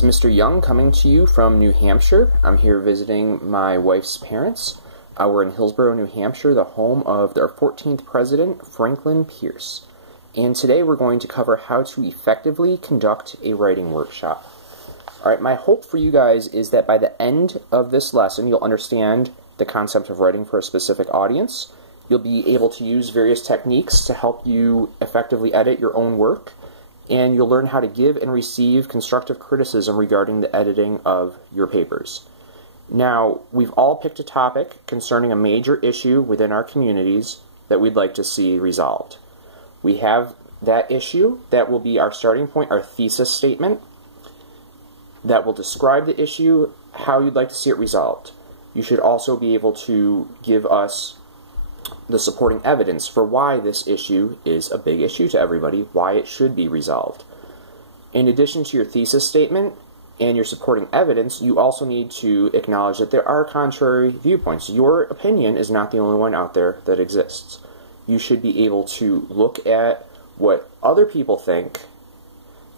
This is Mr. Young coming to you from New Hampshire. I'm here visiting my wife's parents. We're in Hillsborough, New Hampshire, the home of their 14th president, Franklin Pierce. And today we're going to cover how to effectively conduct a writing workshop. Alright, my hope for you guys is that by the end of this lesson you'll understand the concept of writing for a specific audience. You'll be able to use various techniques to help you effectively edit your own work. And you'll learn how to give and receive constructive criticism regarding the editing of your papers. Now, we've all picked a topic concerning a major issue within our communities that we'd like to see resolved. We have that issue. That will be our starting point, our thesis statement, that will describe the issue, how you'd like to see it resolved. You should also be able to give us the supporting evidence for why this issue is a big issue to everybody, why it should be resolved. In addition to your thesis statement and your supporting evidence, you also need to acknowledge that there are contrary viewpoints. Your opinion is not the only one out there that exists. You should be able to look at what other people think,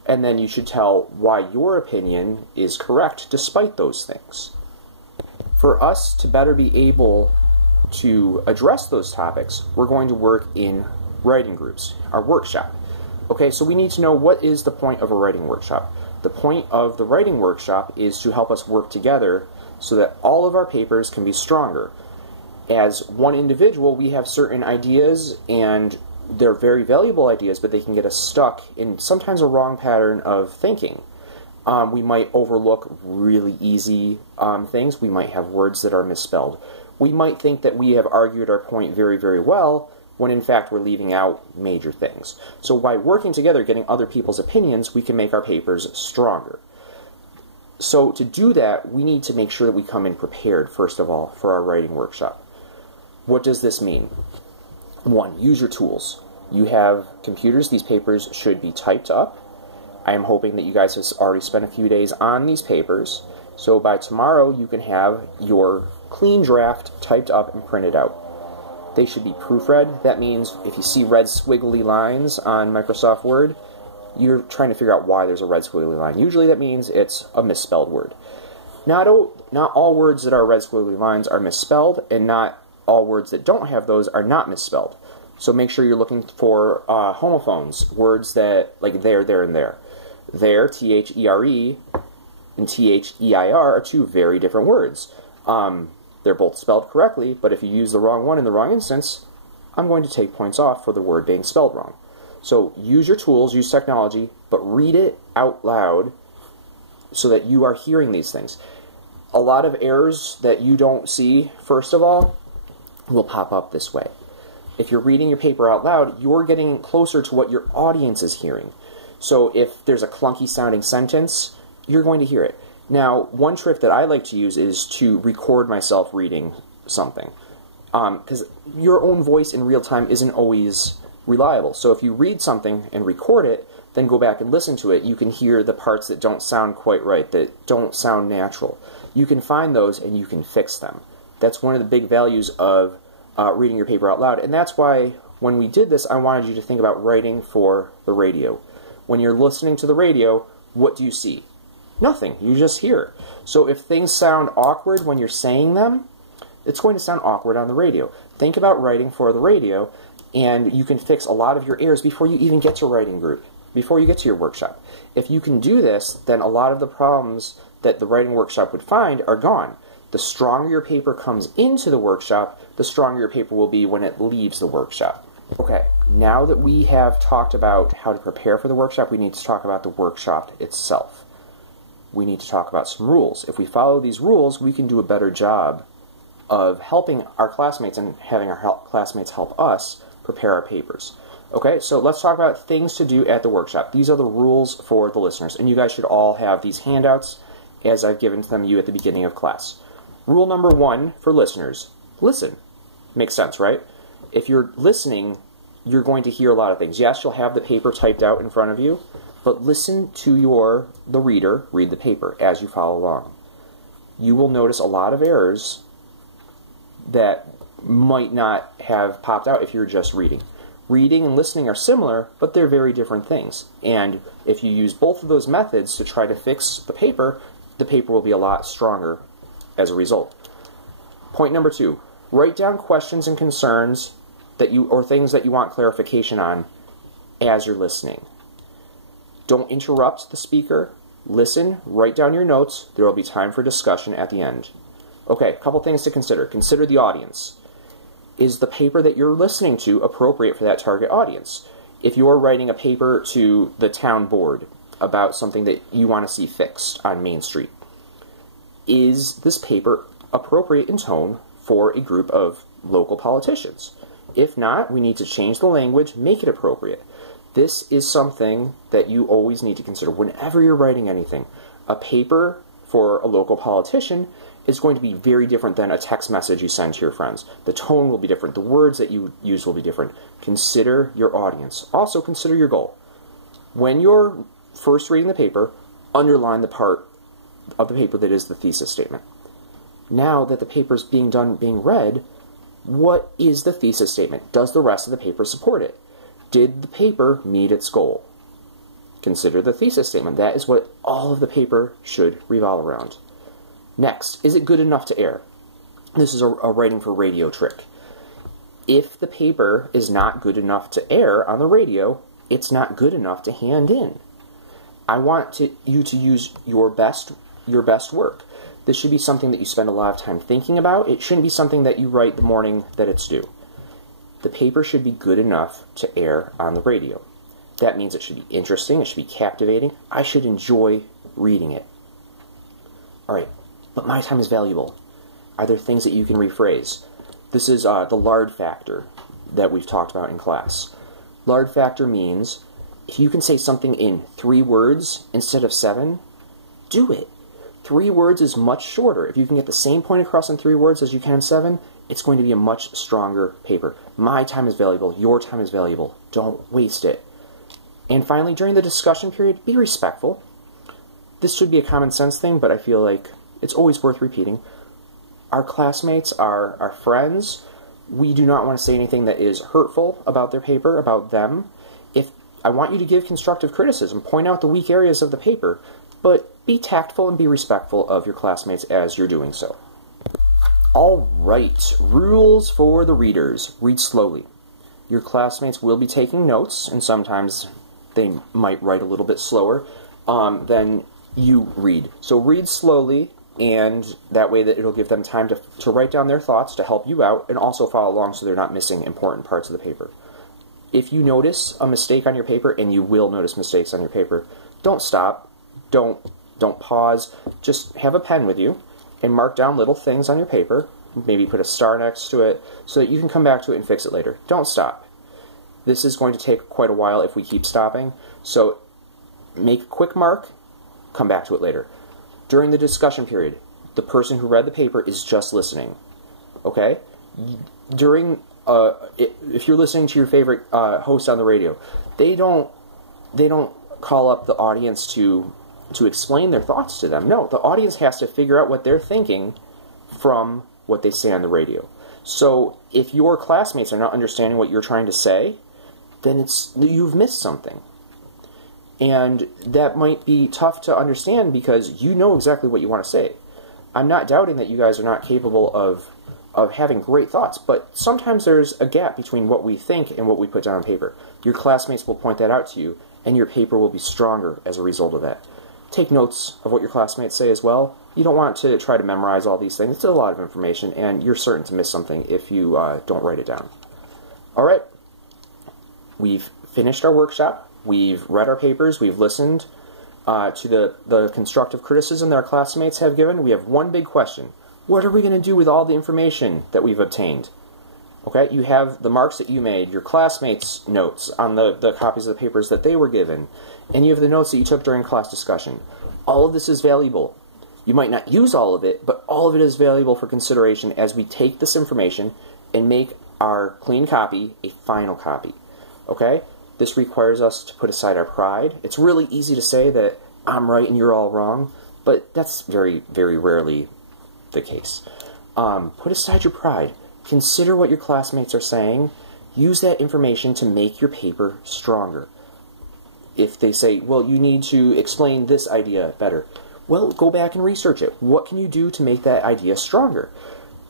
and then you should tell why your opinion is correct despite those things. For us to better be able to address those topics, we're going to work in writing groups, our workshop. Okay, so we need to know what is the point of a writing workshop. The point of the writing workshop is to help us work together so that all of our papers can be stronger. As one individual, we have certain ideas, and they're very valuable ideas, but they can get us stuck in sometimes a wrong pattern of thinking. We might overlook really easy things. We might have words that are misspelled. We might think that we have argued our point very, very well, when in fact we're leaving out major things. So by working together, getting other people's opinions, we can make our papers stronger. So to do that, we need to make sure that we come in prepared, first of all, for our writing workshop. What does this mean? 1, use your tools. You have computers. These papers should be typed up. I am hoping that you guys have already spent a few days on these papers, so by tomorrow you can have your clean draft typed up and printed out. They should be proofread. That means if you see red squiggly lines on Microsoft Word, you're trying to figure out why there's a red squiggly line. Usually that means it's a misspelled word. Not all words that are red squiggly lines are misspelled, and not all words that don't have those are not misspelled. So make sure you're looking for homophones, words that, like there, and there. There, T-H-E-R-E, and T-H-E-I-R are two very different words. They're both spelled correctly, but if you use the wrong one in the wrong instance, I'm going to take points off for the word being spelled wrong. So use your tools, use technology, but read it out loud so that you are hearing these things. A lot of errors that you don't see, first of all, will pop up this way. If you're reading your paper out loud, you're getting closer to what your audience is hearing. So if there's a clunky sounding sentence, you're going to hear it. Now, one trick that I like to use is to record myself reading something, because your own voice in real time isn't always reliable. So if you read something and record it, then go back and listen to it, you can hear the parts that don't sound quite right, that don't sound natural. You can find those and you can fix them. That's one of the big values of reading your paper out loud, and that's why when we did this, I wanted you to think about writing for the radio. When you're listening to the radio, what do you see? Nothing. You just hear. So if things sound awkward when you're saying them, it's going to sound awkward on the radio. Think about writing for the radio, and you can fix a lot of your errors before you even get to writing group, before you get to your workshop. If you can do this, then a lot of the problems that the writing workshop would find are gone. The stronger your paper comes into the workshop, the stronger your paper will be when it leaves the workshop. Okay, now that we have talked about how to prepare for the workshop, we need to talk about the workshop itself. We need to talk about some rules. If we follow these rules, we can do a better job of helping our classmates and having our classmates help us prepare our papers. Okay, so let's talk about things to do at the workshop. These are the rules for the listeners, and you guys should all have these handouts as I've given them to you at the beginning of class. Rule number 1 for listeners, listen. Makes sense, right? If you're listening, you're going to hear a lot of things. Yes, you'll have the paper typed out in front of you, but listen to the reader read the paper as you follow along. You will notice a lot of errors that might not have popped out if you're just reading. Reading and listening are similar, but they're very different things. And if you use both of those methods to try to fix the paper will be a lot stronger as a result. Point number 2, write down questions and concerns or things that you want clarification on as you're listening. Don't interrupt the speaker. Listen, write down your notes. There will be time for discussion at the end. Okay, a couple things to consider. Consider the audience. Is the paper that you're listening to appropriate for that target audience? If you're writing a paper to the town board about something that you want to see fixed on Main Street, is this paper appropriate in tone for a group of local politicians? If not, we need to change the language, make it appropriate. This is something that you always need to consider whenever you're writing anything. A paper for a local politician is going to be very different than a text message you send to your friends. The tone will be different. The words that you use will be different. Consider your audience. Also, consider your goal. When you're first reading the paper, underline the part of the paper that is the thesis statement. Now that the paper is being read, what is the thesis statement? Does the rest of the paper support it? Did the paper meet its goal? Consider the thesis statement. That is what all of the paper should revolve around. Next, is it good enough to air? This is a writing for radio trick. If the paper is not good enough to air on the radio, it's not good enough to hand in. I want you to use your best work. This should be something that you spend a lot of time thinking about. It shouldn't be something that you write the morning that it's due. The paper should be good enough to air on the radio. That means it should be interesting, it should be captivating. I should enjoy reading it. All right. But my time is valuable. Are there things that you can rephrase? This is the lard factor that we've talked about in class. Lard factor means if you can say something in 3 words instead of 7, do it. 3 words is much shorter. If you can get the same point across in 3 words as you can in 7, it's going to be a much stronger paper. My time is valuable. Your time is valuable. Don't waste it. And finally, during the discussion period, be respectful. This should be a common sense thing, but I feel like it's always worth repeating. Our classmates are our friends. We do not want to say anything that is hurtful about their paper, about them. If I want you to give constructive criticism, point out the weak areas of the paper, but be tactful and be respectful of your classmates as you're doing so. All right, rules for the readers. Read slowly. Your classmates will be taking notes, and sometimes they might write a little bit slower than you read. So read slowly, and that way that it'll give them time to write down their thoughts to help you out and also follow along so they're not missing important parts of the paper. If you notice a mistake on your paper, and you will notice mistakes on your paper, don't stop, don't pause, just have a pen with you and mark down little things on your paper, maybe put a star next to it so that you can come back to it and fix it later. Don't stop. This is going to take quite a while if we keep stopping, so make a quick mark, come back to it later. During the discussion period, the person who read the paper is just listening. Okay? If you're listening to your favorite host on the radio, they don't call up the audience to explain their thoughts to them. No, the audience has to figure out what they're thinking from what they say on the radio. So if your classmates are not understanding what you're trying to say, then you've missed something. And that might be tough to understand because you know exactly what you want to say. I'm not doubting that you guys are not capable of having great thoughts, but sometimes there's a gap between what we think and what we put down on paper. Your classmates will point that out to you, and your paper will be stronger as a result of that. Take notes of what your classmates say as well. You don't want to try to memorize all these things. It's a lot of information, and you're certain to miss something if you don't write it down. All right. We've finished our workshop. We've read our papers. We've listened to the constructive criticism that our classmates have given. We have one big question. What are we going to do with all the information that we've obtained? Okay, you have the marks that you made, your classmates' notes on the copies of the papers that they were given, and you have the notes that you took during class discussion. All of this is valuable. You might not use all of it, but all of it is valuable for consideration as we take this information and make our clean copy a final copy. Okay? This requires us to put aside our pride. It's really easy to say that I'm right and you're all wrong, but that's very, very rarely the case. Put aside your pride. Consider what your classmates are saying use that information to make your paper stronger. If they say, well, you need to explain this idea better, well, go back and research it. What can you do to make that idea stronger?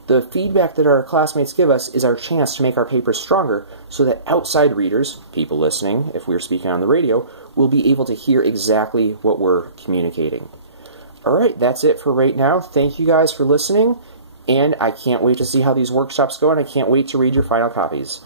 The feedback that our classmates give us is our chance to make our papers stronger so that outside readers, people listening, if we're speaking on the radio, will be able to hear exactly what we're communicating. Alright, that's it for right now. Thank you guys for listening, and I can't wait to see how these workshops go, and I can't wait to read your final copies.